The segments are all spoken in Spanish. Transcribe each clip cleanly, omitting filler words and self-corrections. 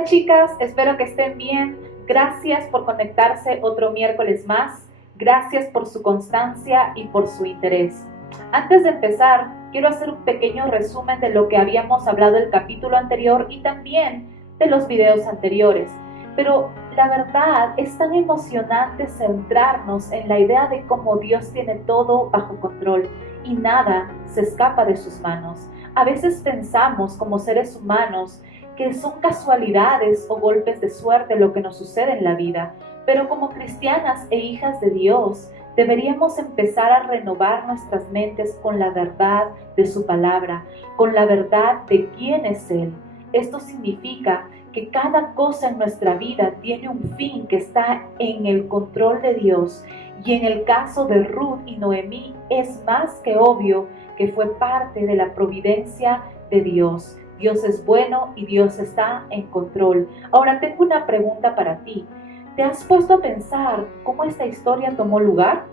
Hola chicas, espero que estén bien. Gracias por conectarse otro miércoles más. Gracias por su constancia y por su interés. Antes de empezar, quiero hacer un pequeño resumen de lo que habíamos hablado el capítulo anterior y también de los videos anteriores. Pero la verdad es tan emocionante centrarnos en la idea de cómo Dios tiene todo bajo control y nada se escapa de sus manos. A veces pensamos como seres humanos que son casualidades o golpes de suerte lo que nos sucede en la vida, pero como cristianas e hijas de Dios, deberíamos empezar a renovar nuestras mentes con la verdad de su palabra, con la verdad de quién es Él. Esto significa que cada cosa en nuestra vida tiene un fin que está en el control de Dios. Y en el caso de Ruth y Noemí es más que obvio que fue parte de la providencia de Dios. Dios es bueno y Dios está en control. Ahora tengo una pregunta para ti. ¿Te has puesto a pensar cómo esta historia tomó lugar?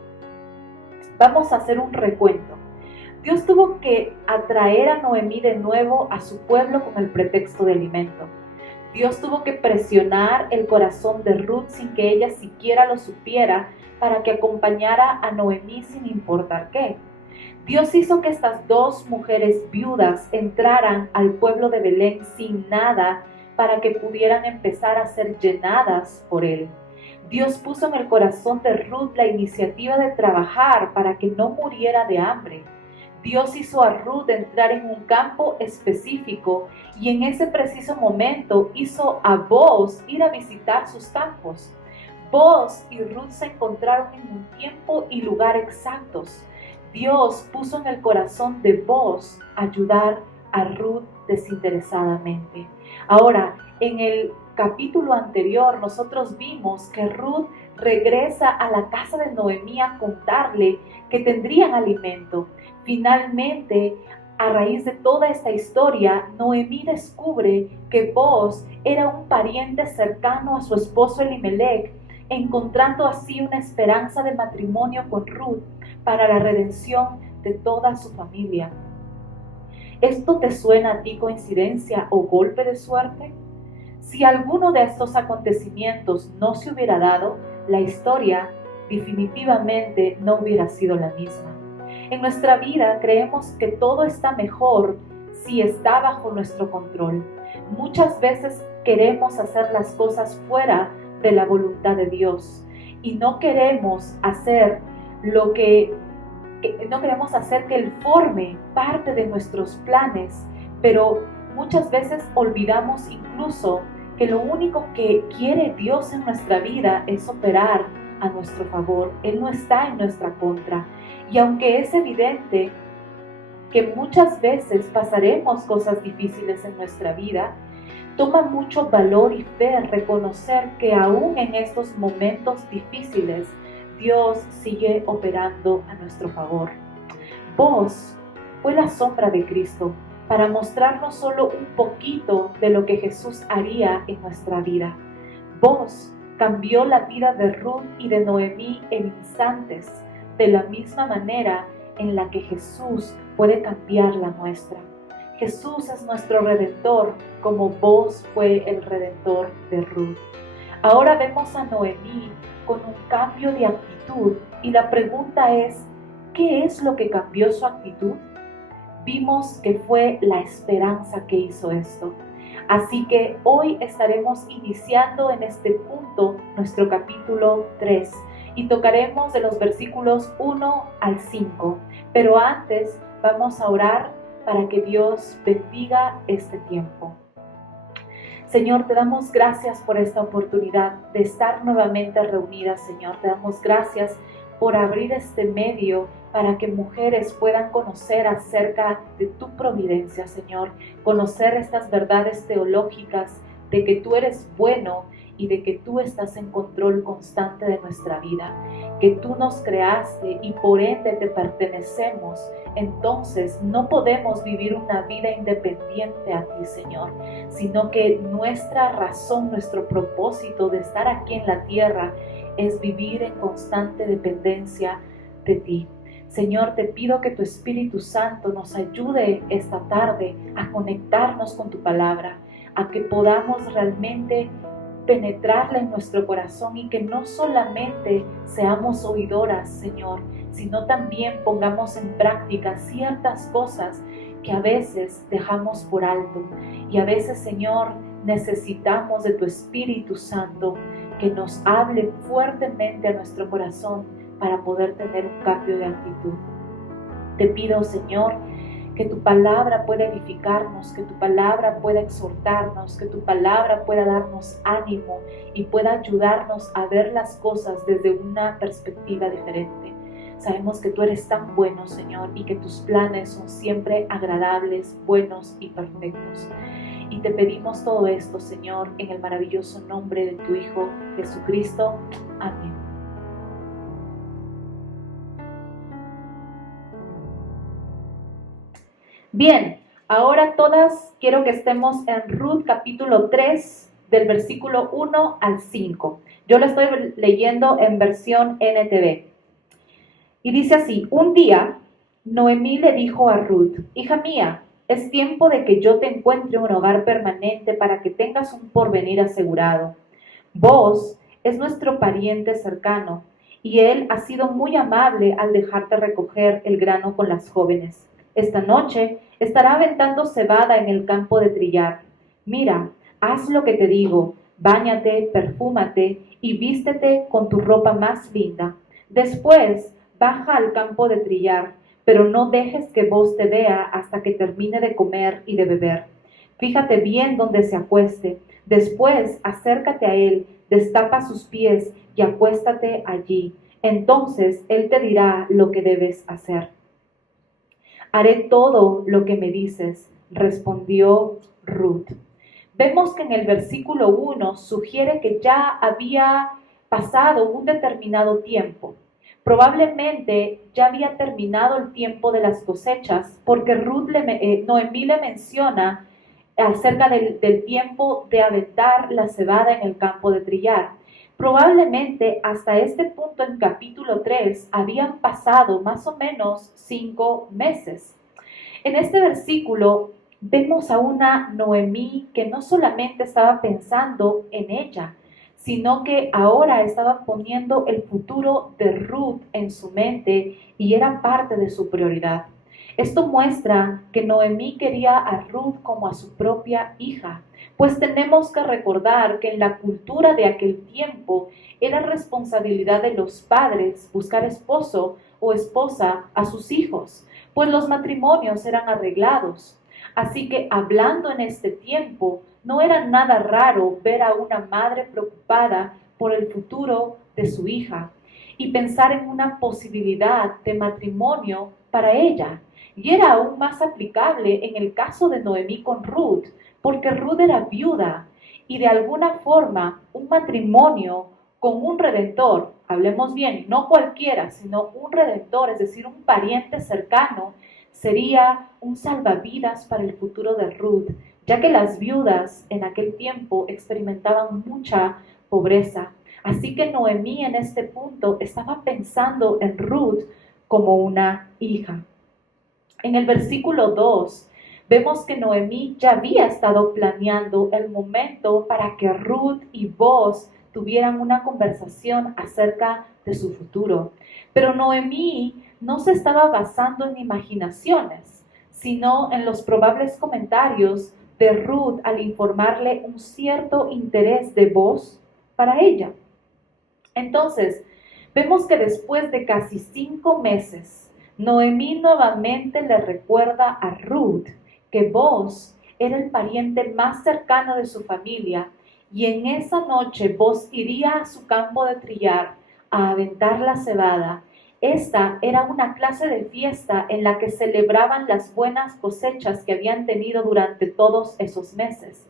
Vamos a hacer un recuento. Dios tuvo que atraer a Noemí de nuevo a su pueblo con el pretexto de alimento. Dios tuvo que presionar el corazón de Ruth sin que ella siquiera lo supiera para que acompañara a Noemí sin importar qué. Dios hizo que estas dos mujeres viudas entraran al pueblo de Belén sin nada para que pudieran empezar a ser llenadas por Él. Dios puso en el corazón de Ruth la iniciativa de trabajar para que no muriera de hambre. Dios hizo a Ruth entrar en un campo específico y en ese preciso momento hizo a Boaz ir a visitar sus campos. Boaz y Ruth se encontraron en un tiempo y lugar exactos. Dios puso en el corazón de Boaz ayudar a Ruth desinteresadamente. Ahora, en el capítulo anterior nosotros vimos que Ruth regresa a la casa de Noemí a contarle que tendrían alimento. Finalmente, a raíz de toda esta historia, Noemí descubre que Boaz era un pariente cercano a su esposo Elimelech, encontrando así una esperanza de matrimonio con Ruth para la redención de toda su familia. ¿Esto te suena a ti coincidencia o golpe de suerte? Si alguno de estos acontecimientos no se hubiera dado, la historia definitivamente no hubiera sido la misma. En nuestra vida creemos que todo está mejor si está bajo nuestro control. Muchas veces queremos hacer las cosas fuera de la voluntad de Dios y no queremos hacer que Él forme parte de nuestros planes, pero muchas veces olvidamos incluso que lo único que quiere Dios en nuestra vida es operar a nuestro favor. Él no está en nuestra contra. Y aunque es evidente que muchas veces pasaremos cosas difíciles en nuestra vida, toma mucho valor y fe reconocer que aún en estos momentos difíciles, Dios sigue operando a nuestro favor. Boaz fue la sombra de Cristo para mostrarnos solo un poquito de lo que Jesús haría en nuestra vida. Boaz cambió la vida de Ruth y de Noemí en instantes, de la misma manera en la que Jesús puede cambiar la nuestra. Jesús es nuestro Redentor, como Boaz fue el Redentor de Ruth. Ahora vemos a Noemí con un cambio de actitud y la pregunta es, ¿qué es lo que cambió su actitud? Vimos que fue la esperanza que hizo esto. Así que hoy estaremos iniciando en este punto nuestro capítulo 3 y tocaremos de los versículos 1 al 5. Pero antes vamos a orar para que Dios bendiga este tiempo. Señor, te damos gracias por esta oportunidad de estar nuevamente reunidas, Señor. Te damos gracias por abrir este medio para que mujeres puedan conocer acerca de tu providencia, Señor. Conocer estas verdades teológicas de que tú eres bueno y de que tú estás en control constante de nuestra vida, que tú nos creaste y por ende te pertenecemos. Entonces no podemos vivir una vida independiente a ti, Señor, sino que nuestra razón, nuestro propósito de estar aquí en la tierra es vivir en constante dependencia de ti. Señor, te pido que tu Espíritu Santo nos ayude esta tarde a conectarnos con tu palabra, a que podamos realmente penetrarla en nuestro corazón y que no solamente seamos oidoras, Señor, sino también pongamos en práctica ciertas cosas que a veces dejamos por alto. Y a veces, Señor, necesitamos de tu Espíritu Santo que nos hable fuertemente a nuestro corazón para poder tener un cambio de actitud. Te pido, Señor, que tu palabra pueda edificarnos, que tu palabra pueda exhortarnos, que tu palabra pueda darnos ánimo y pueda ayudarnos a ver las cosas desde una perspectiva diferente. Sabemos que tú eres tan bueno, Señor, y que tus planes son siempre agradables, buenos y perfectos. Y te pedimos todo esto, Señor, en el maravilloso nombre de tu Hijo Jesucristo. Amén. Bien, ahora todas quiero que estemos en Ruth capítulo 3, del versículo 1 al 5. Yo lo estoy leyendo en versión NTV. Y dice así: un día, Noemí le dijo a Ruth: hija mía, es tiempo de que yo te encuentre un hogar permanente para que tengas un porvenir asegurado. Vos es nuestro pariente cercano, y él ha sido muy amable al dejarte recoger el grano con las jóvenes. Esta noche estará aventando cebada en el campo de trillar. Mira, haz lo que te digo, báñate, perfúmate y vístete con tu ropa más linda. Después, baja al campo de trillar, pero no dejes que vos te vea hasta que termine de comer y de beber. Fíjate bien donde se acueste. Después, acércate a él, destapa sus pies y acuéstate allí. Entonces él te dirá lo que debes hacer. Haré todo lo que me dices, respondió Ruth. Vemos que en el versículo 1 sugiere que ya había pasado un determinado tiempo. Probablemente ya había terminado el tiempo de las cosechas, porque Noemí le menciona acerca del tiempo de aventar la cebada en el campo de trillar. Probablemente hasta este punto en capítulo 3 habían pasado más o menos 5 meses. En este versículo vemos a una Noemí que no solamente estaba pensando en ella, sino que ahora estaba poniendo el futuro de Ruth en su mente y era parte de su prioridad. Esto muestra que Noemí quería a Ruth como a su propia hija, pues tenemos que recordar que en la cultura de aquel tiempo era responsabilidad de los padres buscar esposo o esposa a sus hijos, pues los matrimonios eran arreglados. Así que hablando en este tiempo, no era nada raro ver a una madre preocupada por el futuro de su hija y pensar en una posibilidad de matrimonio para ella. Y era aún más aplicable en el caso de Noemí con Ruth, porque Ruth era viuda y de alguna forma un matrimonio con un redentor, hablemos bien, no cualquiera, sino un redentor, es decir, un pariente cercano, sería un salvavidas para el futuro de Ruth, ya que las viudas en aquel tiempo experimentaban mucha pobreza. Así que Noemí en este punto estaba pensando en Ruth como una hija. En el versículo 2 vemos que Noemí ya había estado planeando el momento para que Ruth y Boaz tuvieran una conversación acerca de su futuro. Pero Noemí no se estaba basando en imaginaciones, sino en los probables comentarios de Ruth al informarle un cierto interés de Boaz para ella. Entonces, vemos que después de casi 5 meses, Noemí nuevamente le recuerda a Ruth que Boaz era el pariente más cercano de su familia y en esa noche Boaz iría a su campo de trillar a aventar la cebada. Esta era una clase de fiesta en la que celebraban las buenas cosechas que habían tenido durante todos esos meses.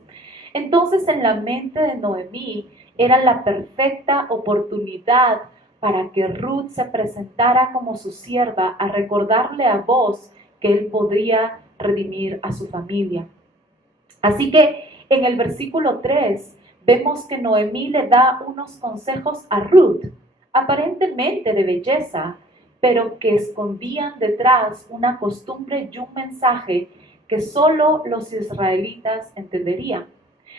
Entonces en la mente de Noemí era la perfecta oportunidad para que Ruth se presentara como su sierva a recordarle a Boaz que él podría redimir a su familia. Así que en el versículo 3 vemos que Noemí le da unos consejos a Ruth, aparentemente de belleza, pero que escondían detrás una costumbre y un mensaje que solo los israelitas entenderían.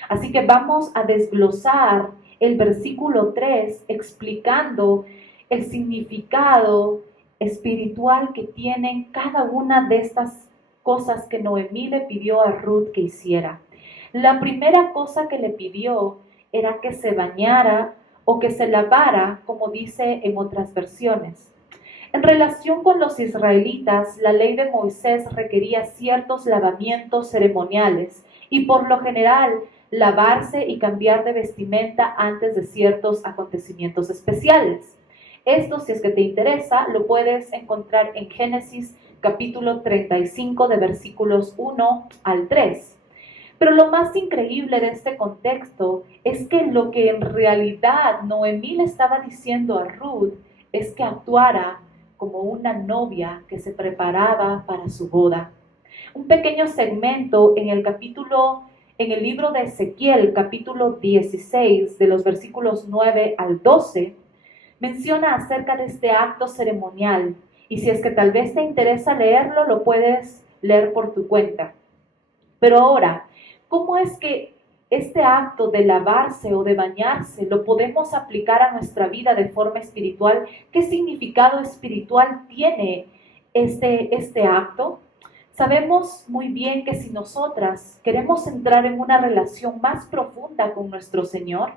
Así que vamos a desglosar el versículo 3 explicando el significado espiritual que tienen cada una de estas cosas que Noemí le pidió a Ruth que hiciera. La primera cosa que le pidió era que se bañara o que se lavara, como dice en otras versiones. En relación con los israelitas, la ley de Moisés requería ciertos lavamientos ceremoniales y por lo general lavarse y cambiar de vestimenta antes de ciertos acontecimientos especiales. Esto, si es que te interesa, lo puedes encontrar en Génesis capítulo 35 de versículos 1 al 3. Pero lo más increíble de este contexto es que lo que en realidad Noemí le estaba diciendo a Ruth es que actuara como una novia que se preparaba para su boda. Un pequeño segmento en el libro de Ezequiel, capítulo 16, de los versículos 9 al 12, menciona acerca de este acto ceremonial. Y si es que tal vez te interesa leerlo, lo puedes leer por tu cuenta. Pero ahora, ¿cómo es que este acto de lavarse o de bañarse lo podemos aplicar a nuestra vida de forma espiritual? ¿Qué significado espiritual tiene este acto? Sabemos muy bien que si nosotras queremos entrar en una relación más profunda con nuestro Señor,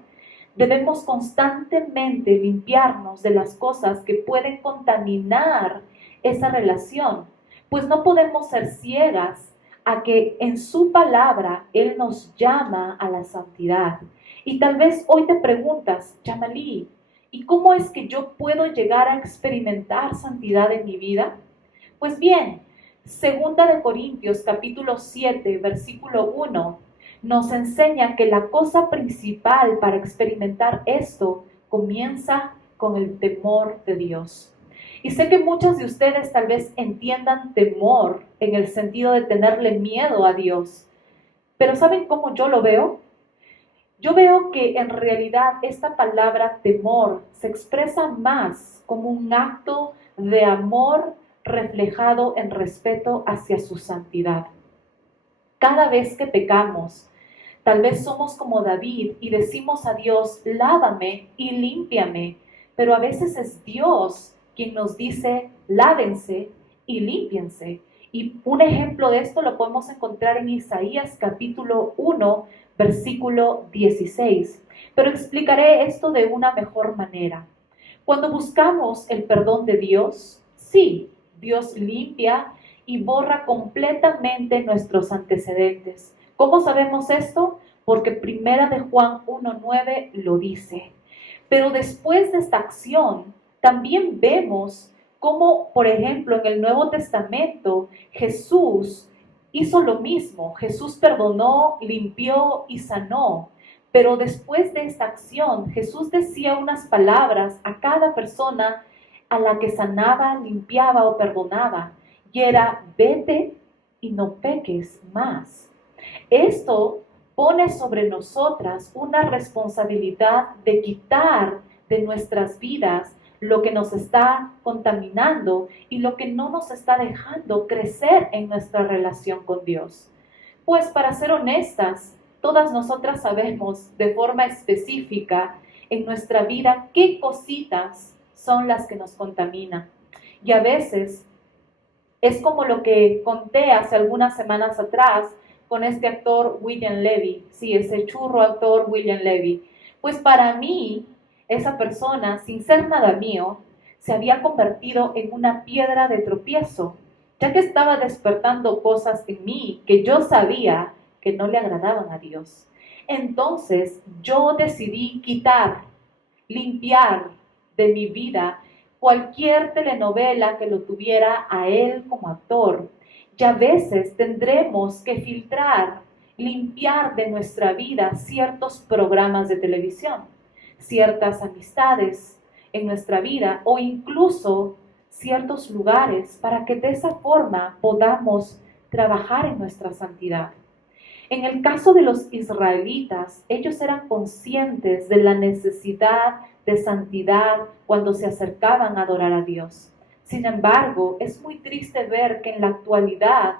debemos constantemente limpiarnos de las cosas que pueden contaminar esa relación, pues no podemos ser ciegas a que en su palabra Él nos llama a la santidad. Y tal vez hoy te preguntas, Yamalí, ¿y cómo es que yo puedo llegar a experimentar santidad en mi vida? Pues bien, Segunda de Corintios capítulo 7, versículo 1, nos enseña que la cosa principal para experimentar esto comienza con el temor de Dios. Y sé que muchos de ustedes tal vez entiendan temor en el sentido de tenerle miedo a Dios. Pero ¿saben cómo yo lo veo? Yo veo que en realidad esta palabra temor se expresa más como un acto de amor reflejado en respeto hacia su santidad. Cada vez que pecamos, tal vez somos como David y decimos a Dios, lávame y límpiame, pero a veces es Dios quien nos dice, lávense y límpiense. Y un ejemplo de esto lo podemos encontrar en Isaías capítulo 1, versículo 16. Pero explicaré esto de una mejor manera. Cuando buscamos el perdón de Dios, sí, Dios limpia y borra completamente nuestros antecedentes. ¿Cómo sabemos esto? Porque Primera de Juan 1:9 lo dice. Pero después de esta acción, también vemos cómo, por ejemplo, en el Nuevo Testamento, Jesús hizo lo mismo. Jesús perdonó, limpió y sanó. Pero después de esta acción, Jesús decía unas palabras a cada persona a la que sanaba, limpiaba o perdonaba. Y era, vete y no peques más. Esto pone sobre nosotras una responsabilidad de quitar de nuestras vidas lo que nos está contaminando y lo que no nos está dejando crecer en nuestra relación con Dios. Pues para ser honestas, todas nosotras sabemos de forma específica en nuestra vida qué cositas son las que nos contaminan. Y a veces es como lo que conté hace algunas semanas atrás con este actor William Levy, sí, ese churro actor William Levy. Pues para mí, esa persona, sin ser nada mío, se había convertido en una piedra de tropiezo, ya que estaba despertando cosas en mí que yo sabía que no le agradaban a Dios. Entonces yo decidí quitar, limpiar de mi vida cualquier telenovela que lo tuviera a él como actor. Y a veces tendremos que filtrar, limpiar de nuestra vida ciertos programas de televisión, ciertas amistades en nuestra vida o incluso ciertos lugares para que de esa forma podamos trabajar en nuestra santidad. En el caso de los israelitas, ellos eran conscientes de la necesidad de santidad cuando se acercaban a adorar a Dios. Sin embargo, es muy triste ver que en la actualidad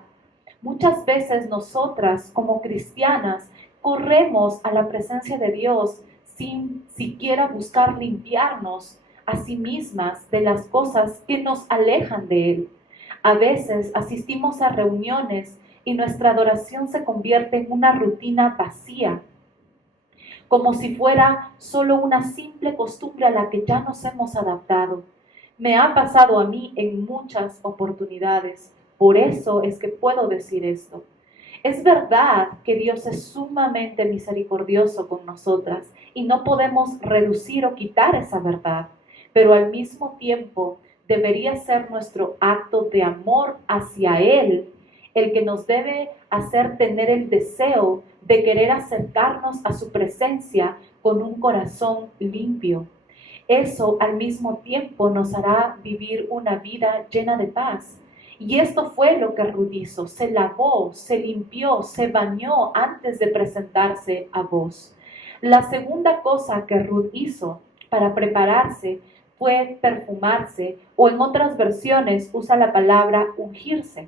muchas veces nosotras como cristianas corremos a la presencia de Dios sin siquiera buscar limpiarnos a sí mismas de las cosas que nos alejan de Él. A veces asistimos a reuniones y nuestra adoración se convierte en una rutina vacía, como si fuera solo una simple costumbre a la que ya nos hemos adaptado. Me ha pasado a mí en muchas oportunidades, por eso es que puedo decir esto. Es verdad que Dios es sumamente misericordioso con nosotras y no podemos reducir o quitar esa verdad, pero al mismo tiempo debería ser nuestro acto de amor hacia Él el que nos debe hacer tener el deseo de querer acercarnos a su presencia con un corazón limpio. Eso al mismo tiempo nos hará vivir una vida llena de paz. Y esto fue lo que Ruth hizo: se lavó, se limpió, se bañó antes de presentarse a vos. La segunda cosa que Ruth hizo para prepararse fue perfumarse, o en otras versiones usa la palabra ungirse.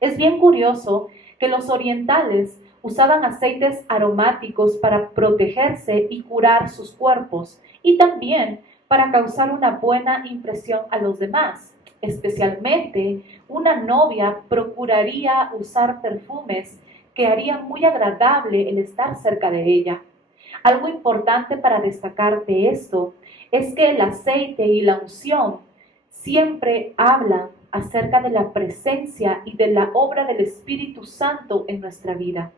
Es bien curioso que los orientales usaban aceites aromáticos para protegerse y curar sus cuerpos, y también para causar una buena impresión a los demás. Especialmente, una novia procuraría usar perfumes que harían muy agradable el estar cerca de ella. Algo importante para destacar de esto es que el aceite y la unción siempre hablan acerca de la presencia y de la obra del Espíritu Santo en nuestra vida.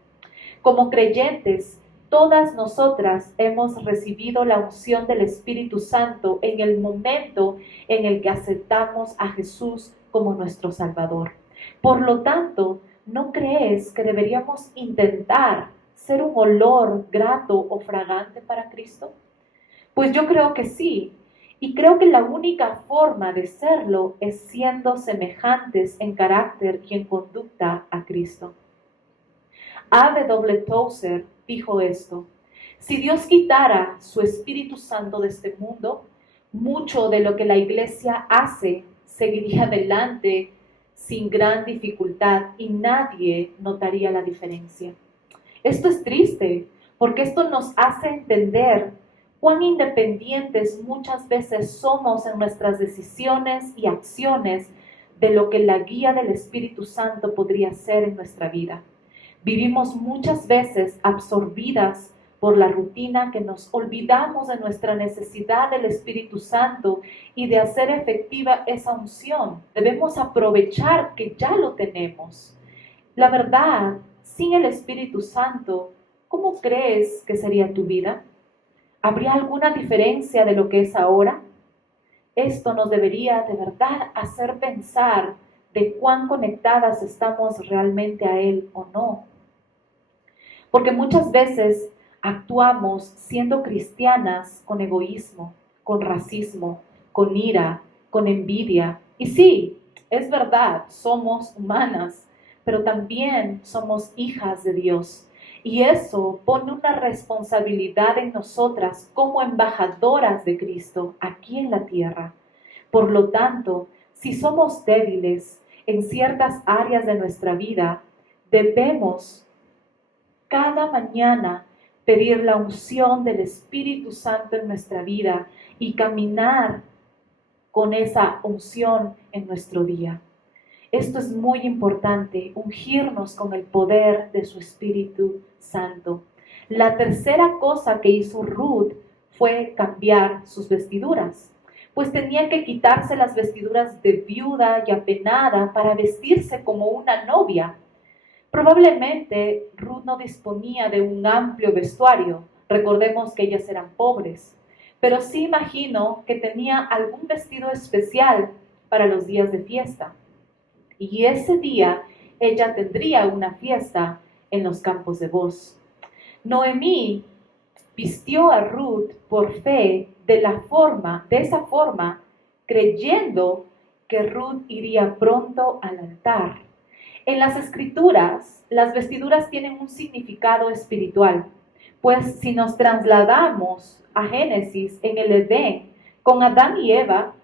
Como creyentes, todas nosotras hemos recibido la unción del Espíritu Santo en el momento en el que aceptamos a Jesús como nuestro Salvador. Por lo tanto, ¿no crees que deberíamos intentar ser un olor grato o fragante para Cristo? Pues yo creo que sí. Y creo que la única forma de serlo es siendo semejantes en carácter y en conducta a Cristo. A.W. Tozer dijo esto: si Dios quitara su Espíritu Santo de este mundo, mucho de lo que la iglesia hace seguiría adelante sin gran dificultad y nadie notaría la diferencia. Esto es triste, porque esto nos hace entender cuán independientes muchas veces somos en nuestras decisiones y acciones de lo que la guía del Espíritu Santo podría ser en nuestra vida. Vivimos muchas veces absorbidas por la rutina que nos olvidamos de nuestra necesidad del Espíritu Santo y de hacer efectiva esa unción. Debemos aprovechar que ya lo tenemos. La verdad, sin el Espíritu Santo, ¿cómo crees que sería tu vida? ¿Habría alguna diferencia de lo que es ahora? Esto nos debería de verdad hacer pensar de cuán conectadas estamos realmente a Él o no. Porque muchas veces actuamos siendo cristianas con egoísmo, con racismo, con ira, con envidia. Y sí, es verdad, somos humanas, pero también somos hijas de Dios. Y eso pone una responsabilidad en nosotras como embajadoras de Cristo aquí en la tierra. Por lo tanto, si somos débiles en ciertas áreas de nuestra vida, debemos cada mañana pedir la unción del Espíritu Santo en nuestra vida y caminar con esa unción en nuestro día. Esto es muy importante, ungirnos con el poder de su Espíritu Santo. La tercera cosa que hizo Ruth fue cambiar sus vestiduras, pues tenía que quitarse las vestiduras de viuda y apenada para vestirse como una novia. Probablemente Ruth no disponía de un amplio vestuario, recordemos que ellas eran pobres, pero sí imagino que tenía algún vestido especial para los días de fiesta. Y ese día ella tendría una fiesta en los campos de Bos. Noemí vistió a Ruth por fe de esa forma, creyendo que Ruth iría pronto al altar. En las Escrituras, las vestiduras tienen un significado espiritual, pues si nos trasladamos a Génesis, en el Edén, con Adán y Eva,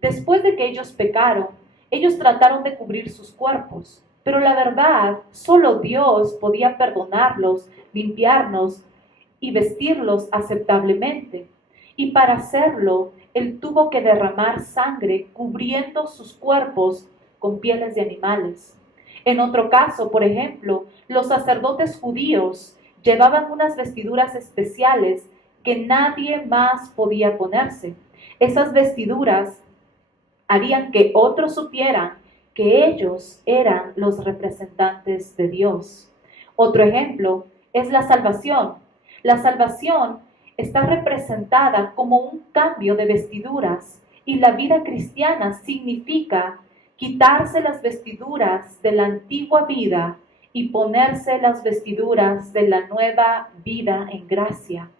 después de que ellos pecaron, ellos trataron de cubrir sus cuerpos. Pero la verdad, solo Dios podía perdonarlos, limpiarnos y vestirlos aceptablemente. Y para hacerlo, Él tuvo que derramar sangre cubriendo sus cuerpos con pieles de animales. En otro caso, por ejemplo, los sacerdotes judíos llevaban unas vestiduras especiales que nadie más podía ponerse. Esas vestiduras harían que otros supieran que ellos eran los representantes de Dios. Otro ejemplo es la salvación. La salvación está representada como un cambio de vestiduras y la vida cristiana significa quitarse las vestiduras de la antigua vida y ponerse las vestiduras de la nueva vida en gracia.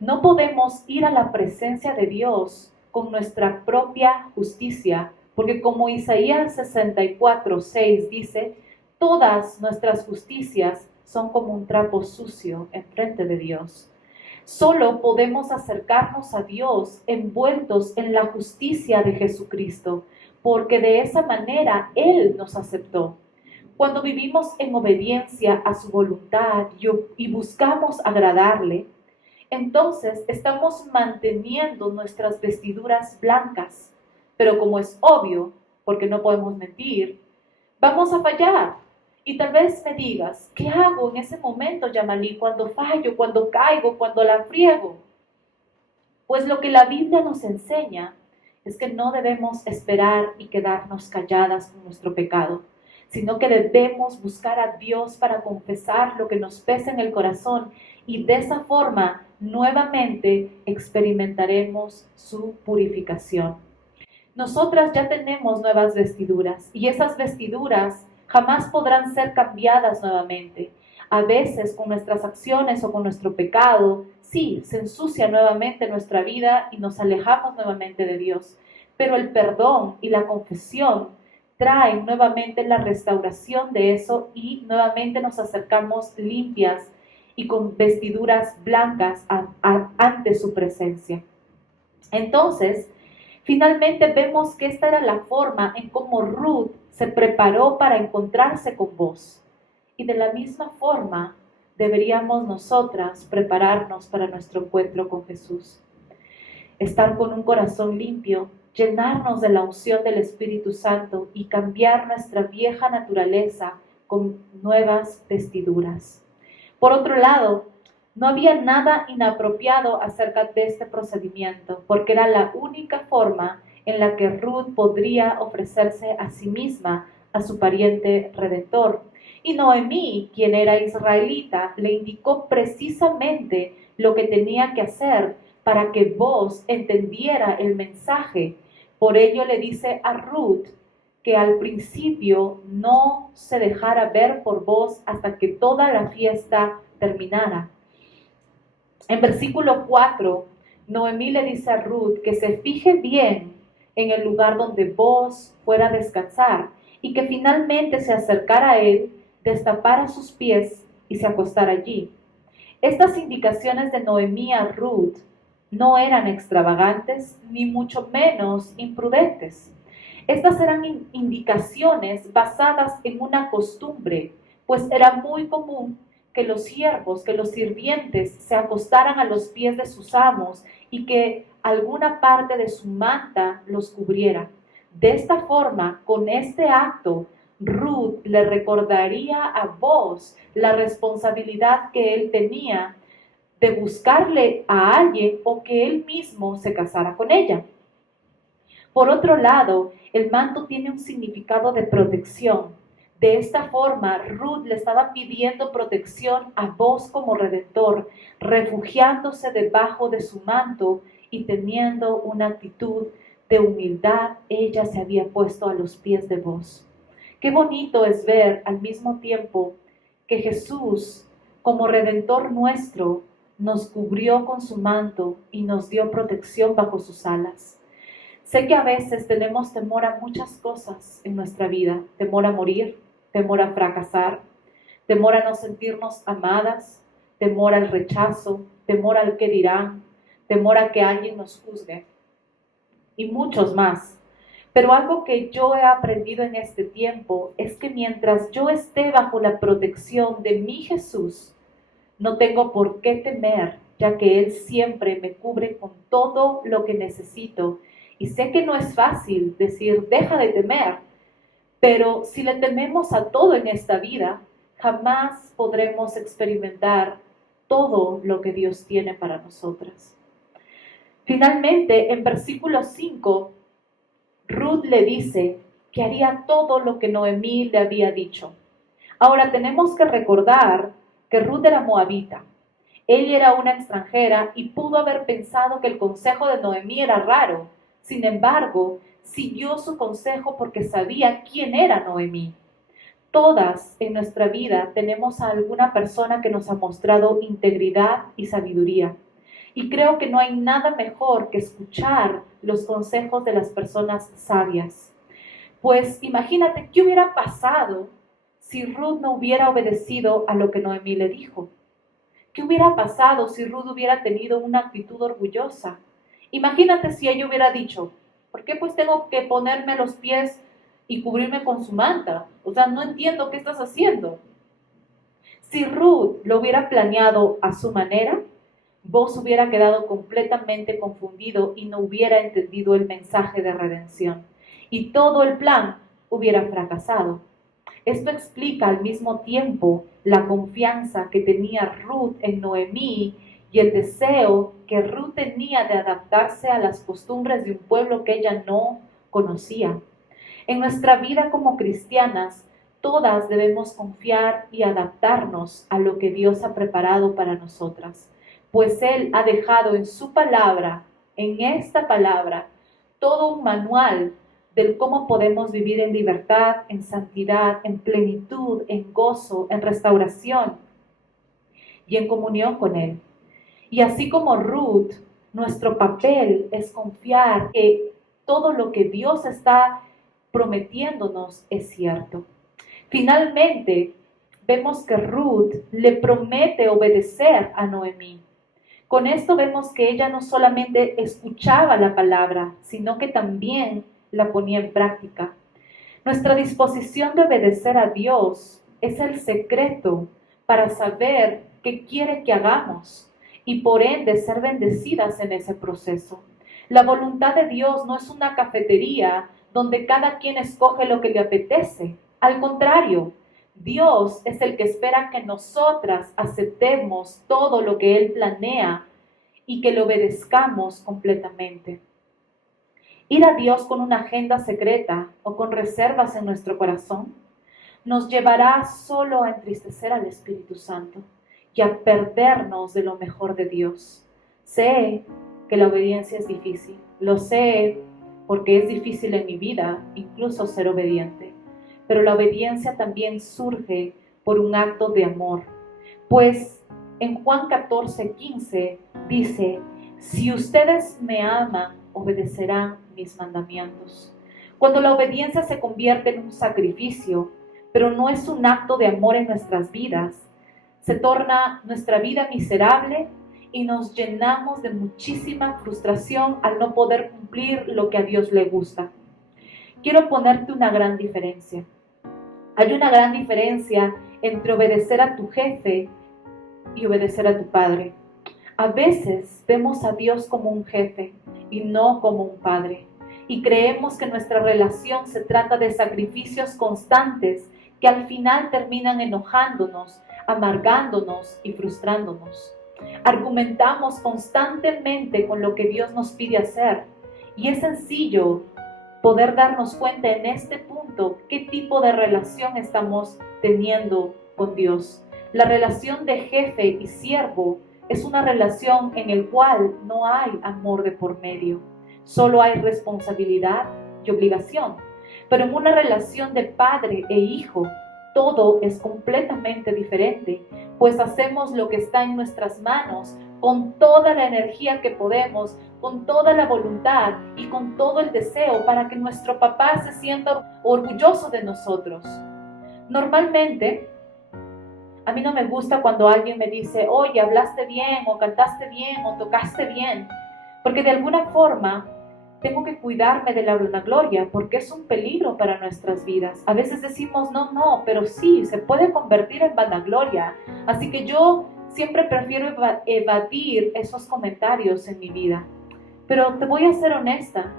No podemos ir a la presencia de Dios con nuestra propia justicia, porque como Isaías 64:6 dice, todas nuestras justicias son como un trapo sucio enfrente de Dios. Solo podemos acercarnos a Dios envueltos en la justicia de Jesucristo, porque de esa manera Él nos aceptó. Cuando vivimos en obediencia a su voluntad y buscamos agradarle, entonces estamos manteniendo nuestras vestiduras blancas. Pero como es obvio, porque no podemos mentir, vamos a fallar. Y tal vez me digas, ¿qué hago en ese momento, Yamalí, cuando fallo, cuando caigo, cuando la friego? Pues lo que la Biblia nos enseña es que no debemos esperar y quedarnos calladas con nuestro pecado, sino que debemos buscar a Dios para confesar lo que nos pesa en el corazón y de esa forma nuevamente experimentaremos su purificación. Nosotras ya tenemos nuevas vestiduras y esas vestiduras jamás podrán ser cambiadas nuevamente. A veces con nuestras acciones o con nuestro pecado, sí, se ensucia nuevamente nuestra vida y nos alejamos nuevamente de Dios. Pero el perdón y la confesión traen nuevamente la restauración de eso y nuevamente nos acercamos limpias y con vestiduras blancas ante su presencia. Entonces, finalmente vemos que esta era la forma en cómo Ruth se preparó para encontrarse con vos. Y de la misma forma deberíamos nosotras prepararnos para nuestro encuentro con Jesús. Estar con un corazón limpio, llenarnos de la unción del Espíritu Santo y cambiar nuestra vieja naturaleza con nuevas vestiduras. Por otro lado, no había nada inapropiado acerca de este procedimiento, porque era la única forma en la que Ruth podría ofrecerse a sí misma a su pariente redentor. Y Noemí, quien era israelita, le indicó precisamente lo que tenía que hacer para que vos entendiera el mensaje. Por ello le dice a Ruth que al principio no se dejara ver por vos hasta que toda la fiesta terminara. En versículo 4, Noemí le dice a Ruth que se fije bien en el lugar donde vos fuera a descansar y que finalmente se acercara a él, destapara sus pies y se acostara allí. Estas indicaciones de Noemí a Ruth no eran extravagantes ni mucho menos imprudentes. Estas eran indicaciones basadas en una costumbre, pues era muy común que los siervos, que los sirvientes se acostaran a los pies de sus amos y que alguna parte de su manta los cubriera. De esta forma, con este acto, Ruth le recordaría a vos la responsabilidad que él tenía de buscarle a alguien o que él mismo se casara con ella. Por otro lado, el manto tiene un significado de protección. De esta forma, Ruth le estaba pidiendo protección a vos como redentor, refugiándose debajo de su manto y teniendo una actitud de humildad. Ella se había puesto a los pies de vos. Qué bonito es ver al mismo tiempo que Jesús, como redentor nuestro, nos cubrió con su manto y nos dio protección bajo sus alas. Sé que a veces tenemos temor a muchas cosas en nuestra vida, temor a morir, temor a fracasar, temor a no sentirnos amadas, temor al rechazo, temor al que dirán, temor a que alguien nos juzgue y muchos más. Pero algo que yo he aprendido en este tiempo es que mientras yo esté bajo la protección de mi Jesús, no tengo por qué temer, ya que Él siempre me cubre con todo lo que necesito. Y sé que no es fácil decir, deja de temer, pero si le tememos a todo en esta vida, jamás podremos experimentar todo lo que Dios tiene para nosotras. Finalmente, en versículo 5, Ruth le dice que haría todo lo que Noemí le había dicho. Ahora tenemos que recordar que Ruth era moabita. Ella era una extranjera y pudo haber pensado que el consejo de Noemí era raro. Sin embargo, siguió su consejo porque sabía quién era Noemí. Todas en nuestra vida tenemos a alguna persona que nos ha mostrado integridad y sabiduría. Y creo que no hay nada mejor que escuchar los consejos de las personas sabias. Pues imagínate qué hubiera pasado si Ruth no hubiera obedecido a lo que Noemí le dijo. ¿Qué hubiera pasado si Ruth hubiera tenido una actitud orgullosa? Imagínate si ella hubiera dicho, ¿por qué pues tengo que ponerme los pies y cubrirme con su manta? O sea, no entiendo qué estás haciendo. Si Ruth lo hubiera planeado a su manera, Boaz hubiera quedado completamente confundido y no hubiera entendido el mensaje de redención. Y todo el plan hubiera fracasado. Esto explica al mismo tiempo la confianza que tenía Ruth en Noemí y el deseo que Ruth tenía de adaptarse a las costumbres de un pueblo que ella no conocía. En nuestra vida como cristianas, todas debemos confiar y adaptarnos a lo que Dios ha preparado para nosotras, pues Él ha dejado en su palabra, en esta palabra, todo un manual del cómo podemos vivir en libertad, en santidad, en plenitud, en gozo, en restauración y en comunión con Él. Y así como Ruth, nuestro papel es confiar que todo lo que Dios está prometiéndonos es cierto. Finalmente, vemos que Ruth le promete obedecer a Noemí. Con esto vemos que ella no solamente escuchaba la palabra, sino que también la ponía en práctica. Nuestra disposición de obedecer a Dios es el secreto para saber qué quiere que hagamos y por ende ser bendecidas en ese proceso. La voluntad de Dios no es una cafetería donde cada quien escoge lo que le apetece. Al contrario, Dios es el que espera que nosotras aceptemos todo lo que Él planea y que le obedezcamos completamente. Ir a Dios con una agenda secreta o con reservas en nuestro corazón nos llevará solo a entristecer al Espíritu Santo y a perdernos de lo mejor de Dios. Sé que la obediencia es difícil, lo sé porque es difícil en mi vida incluso ser obediente, pero la obediencia también surge por un acto de amor, pues en Juan 14:15 dice, si ustedes me aman, obedecerán mis mandamientos. Cuando la obediencia se convierte en un sacrificio, pero no es un acto de amor en nuestras vidas, se torna nuestra vida miserable y nos llenamos de muchísima frustración al no poder cumplir lo que a Dios le gusta. Quiero ponerte una gran diferencia. Hay una gran diferencia entre obedecer a tu jefe y obedecer a tu padre. A veces vemos a Dios como un jefe y no como un padre. Y creemos que nuestra relación se trata de sacrificios constantes que al final terminan enojándonos, amargándonos y frustrándonos. Argumentamos constantemente con lo que Dios nos pide hacer. Y es sencillo poder darnos cuenta en este punto qué tipo de relación estamos teniendo con Dios. La relación de jefe y siervo es una relación en la cual no hay amor de por medio, solo hay responsabilidad y obligación. Pero en una relación de padre e hijo, todo es completamente diferente, pues hacemos lo que está en nuestras manos con toda la energía que podemos, con toda la voluntad y con todo el deseo para que nuestro papá se sienta orgulloso de nosotros. Normalmente, a mí no me gusta cuando alguien me dice, oye, hablaste bien, o cantaste bien, o tocaste bien, porque de alguna forma tengo que cuidarme de la vanagloria porque es un peligro para nuestras vidas. A veces decimos, no, pero sí, se puede convertir en vanagloria. Así que yo siempre prefiero evadir esos comentarios en mi vida. Pero te voy a ser honesta,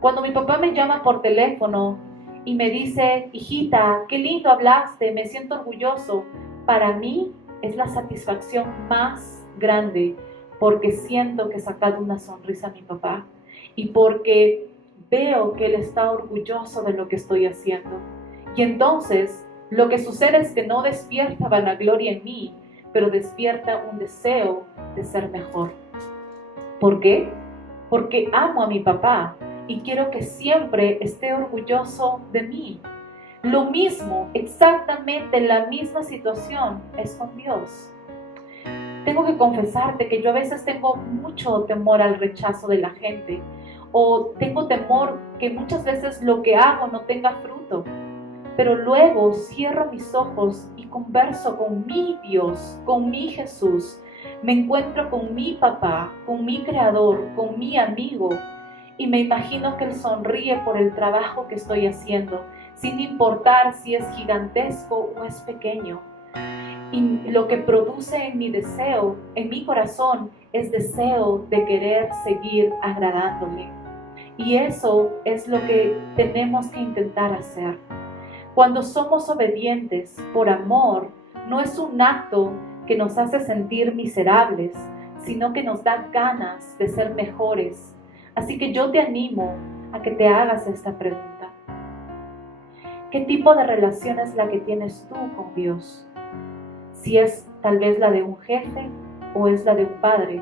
cuando mi papá me llama por teléfono y me dice, hijita, qué lindo hablaste, me siento orgulloso, para mí es la satisfacción más grande porque siento que he sacado una sonrisa a mi papá y porque veo que él está orgulloso de lo que estoy haciendo. Y entonces lo que sucede es que no despierta vanagloria en mí, pero despierta un deseo de ser mejor. ¿Por qué? Porque amo a mi papá y quiero que siempre esté orgulloso de mí. Lo mismo, exactamente la misma situación es con Dios. Tengo que confesarte que yo a veces tengo mucho temor al rechazo de la gente, o tengo temor que muchas veces lo que hago no tenga fruto, pero luego cierro mis ojos y converso con mi Dios, con mi Jesús. Me encuentro con mi papá, con mi creador, con mi amigo, y me imagino que él sonríe por el trabajo que estoy haciendo, sin importar si es gigantesco o es pequeño. Y lo que produce en mi deseo, en mi corazón, es deseo de querer seguir agradándole. Y eso es lo que tenemos que intentar hacer. Cuando somos obedientes por amor, no es un acto que nos hace sentir miserables, sino que nos da ganas de ser mejores. Así que yo te animo a que te hagas esta pregunta. ¿Qué tipo de relación es la que tienes tú con Dios? Si es tal vez la de un jefe o es la de un padre,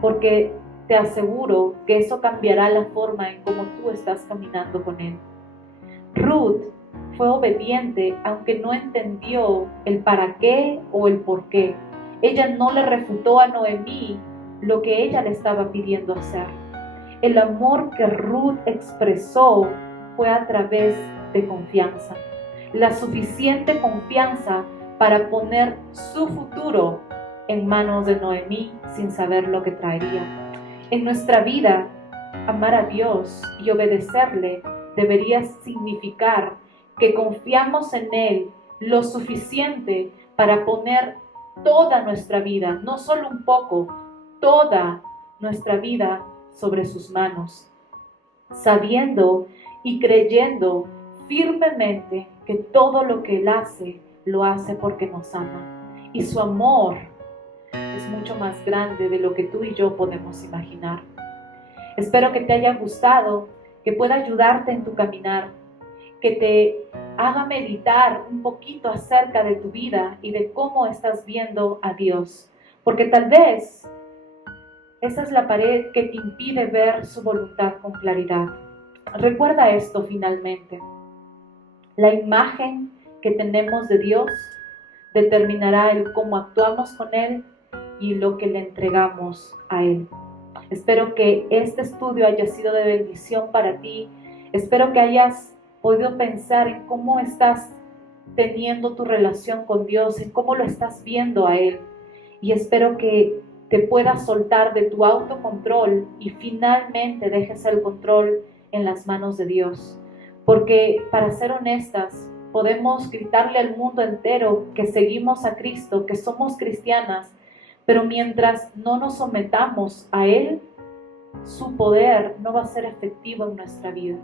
porque te aseguro que eso cambiará la forma en cómo tú estás caminando con Él. Ruth fue obediente aunque no entendió el para qué o el por qué. Ella no le refutó a Noemí lo que ella le estaba pidiendo hacer. El amor que Ruth expresó fue a través de confianza. La suficiente confianza para poner su futuro en manos de Noemí sin saber lo que traería. En nuestra vida, amar a Dios y obedecerle debería significar que confiamos en Él lo suficiente para poner toda nuestra vida, no solo un poco, toda nuestra vida sobre sus manos, sabiendo y creyendo firmemente que todo lo que Él hace, lo hace porque nos ama. Y su amor es mucho más grande de lo que tú y yo podemos imaginar. Espero que te haya gustado, que pueda ayudarte en tu caminar, que te haga meditar un poquito acerca de tu vida y de cómo estás viendo a Dios. Porque tal vez esa es la pared que te impide ver su voluntad con claridad. Recuerda esto finalmente. La imagen que tenemos de Dios determinará el cómo actuamos con Él y lo que le entregamos a Él. Espero que este estudio haya sido de bendición para ti. Espero que hayas podido pensar en cómo estás teniendo tu relación con Dios, en cómo lo estás viendo a Él. Y espero que te puedas soltar de tu autocontrol y finalmente dejes el control en las manos de Dios. Porque, para ser honestas, podemos gritarle al mundo entero que seguimos a Cristo, que somos cristianas, pero mientras no nos sometamos a Él, su poder no va a ser efectivo en nuestra vida.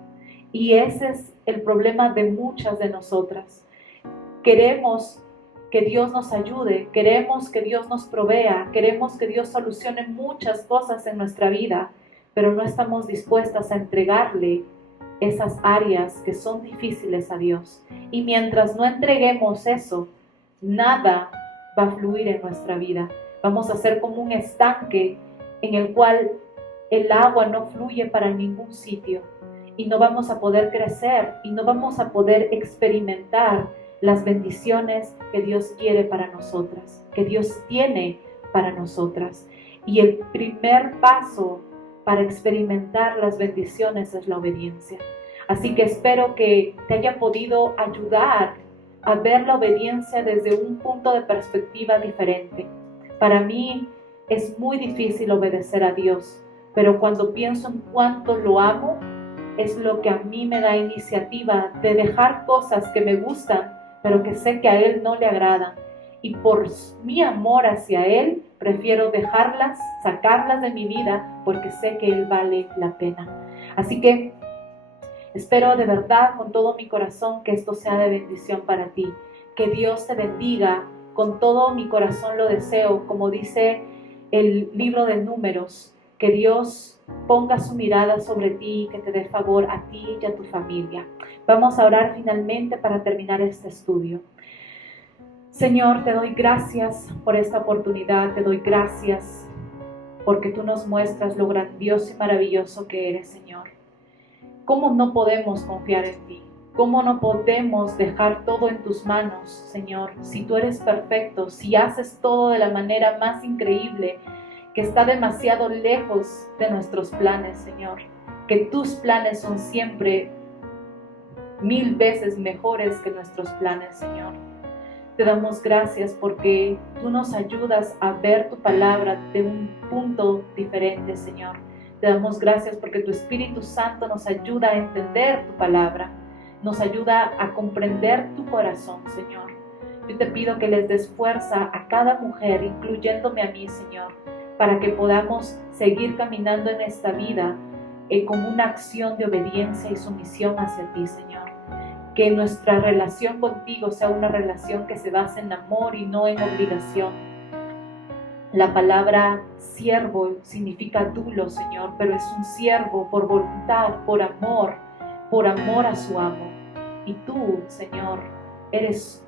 Y ese es el problema de muchas de nosotras. Queremos que Dios nos ayude, queremos que Dios nos provea, queremos que Dios solucione muchas cosas en nuestra vida, pero no estamos dispuestas a entregarle esas áreas que son difíciles a Dios. Y mientras no entreguemos eso, nada va a fluir en nuestra vida. Vamos a ser como un estanque en el cual el agua no fluye para ningún sitio y no vamos a poder crecer y no vamos a poder experimentar las bendiciones que Dios quiere para nosotras, que Dios tiene para nosotras. Y el primer paso para experimentar las bendiciones es la obediencia. Así que espero que te haya podido ayudar a ver la obediencia desde un punto de perspectiva diferente. Para mí es muy difícil obedecer a Dios, pero cuando pienso en cuánto lo amo, es lo que a mí me da iniciativa de dejar cosas que me gustan, pero que sé que a Él no le agradan. Y por mi amor hacia Él, prefiero dejarlas, sacarlas de mi vida, porque sé que Él vale la pena. Así que espero de verdad con todo mi corazón que esto sea de bendición para ti. Que Dios te bendiga, con todo mi corazón lo deseo, como dice el libro de Números, que Dios ponga su mirada sobre ti y que te dé favor a ti y a tu familia. Vamos a orar finalmente para terminar este estudio. Señor, te doy gracias por esta oportunidad, te doy gracias porque tú nos muestras lo grandioso y maravilloso que eres, Señor. ¿Cómo no podemos confiar en ti? ¿Cómo no podemos dejar todo en tus manos, Señor? Si tú eres perfecto, si haces todo de la manera más increíble, que está demasiado lejos de nuestros planes, Señor. Que tus planes son siempre 1000 veces mejores que nuestros planes, Señor. Te damos gracias porque tú nos ayudas a ver tu palabra de un punto diferente, Señor. Te damos gracias porque tu Espíritu Santo nos ayuda a entender tu palabra, nos ayuda a comprender tu corazón, Señor. Yo te pido que les des fuerza a cada mujer, incluyéndome a mí, Señor, para que podamos seguir caminando en esta vida con una acción de obediencia y sumisión hacia ti, Señor. Que nuestra relación contigo sea una relación que se base en amor y no en obligación. La palabra siervo significa dulo, Señor, pero es un siervo por voluntad, por amor a su amo. Y tú, Señor, eres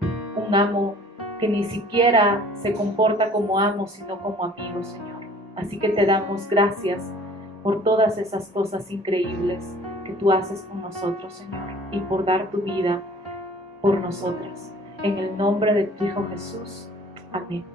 un amo que ni siquiera se comporta como amo, sino como amigo, Señor. Así que te damos gracias por todas esas cosas increíbles que tú haces con nosotros, Señor, y por dar tu vida por nosotras. En el nombre de tu Hijo Jesús. Amén.